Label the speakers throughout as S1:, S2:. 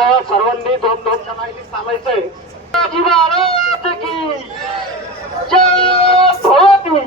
S1: कृपया सर्वांनी दोन दोन जणांनी चालायचंय महाराज की जय भवानी.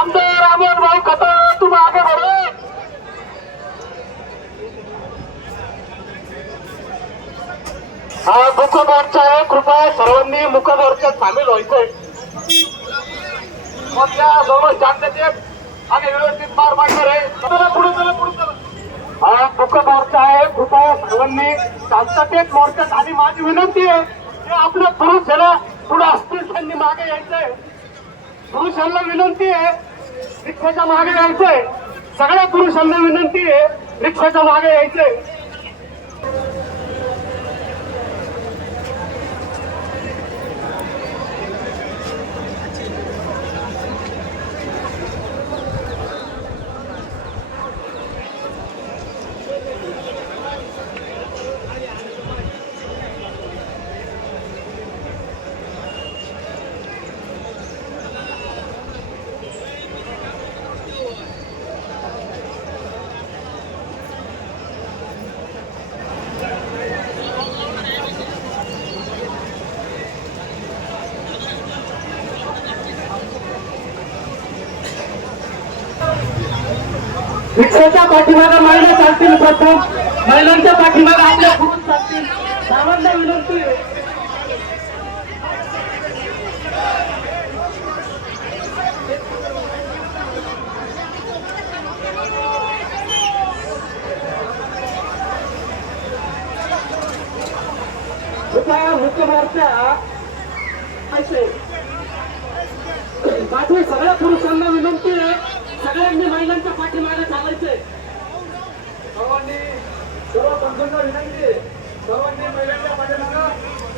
S1: आमदार अमोल भाऊ खता तुम आगे बढ़ो हा मुख मोर्चा आहे. कृपया सर्वांनी मुख मोर्चात सामील व्हायचंय. मग त्या जवळ शांततेत आणि व्यवस्थित पार पाडणार आहे. पुढे चला पुढे चला हा मुख मोर्चा आहे कृपया सर्वांनी शांततेत मोर्चात आणि माझी विनंती आहे की आपल्या पुरुषाला पुढे असतील त्यांनी मागे यायचंय. पुरुषांना विनंती आहे रिक्षाच्या मागे यायचंय. सगळ्या पुरुषांना विनंती आहे रिक्षाच्या मागे यायचंय. रिक्षाच्या पाठीमागा महिला चालतील प्रथम. महिलांच्या पाठीमागा आपल्या पुरुष चालतील सर्वांना विनंती. आहे मुख्य मोर्चा ऐकले सगळ्या पुरुषांना विनंती आहे सगळ्यांनी महिलांच्या पाठीमागे चालायचंय सर्वांनी सर्व बंधूंना विनंती आहे सर्वांनी महिलांच्या पाठीमागे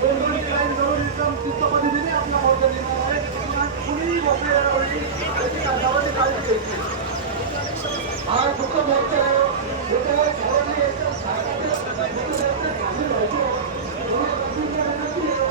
S1: दोन दोन लाईन करून एकदम शिस्त पद्धतीने आपला मोर्चा निर्माण आहे कुणीही मोकळे यावेळी त्याची सर्वांनी काळजी घ्यायची हा फक्त मोर्चा आहे कृपया सर्वांनी एकदम शांततेत मोर्चात सामील व्हायचं. सर्व बंधूंना विनंती आहे.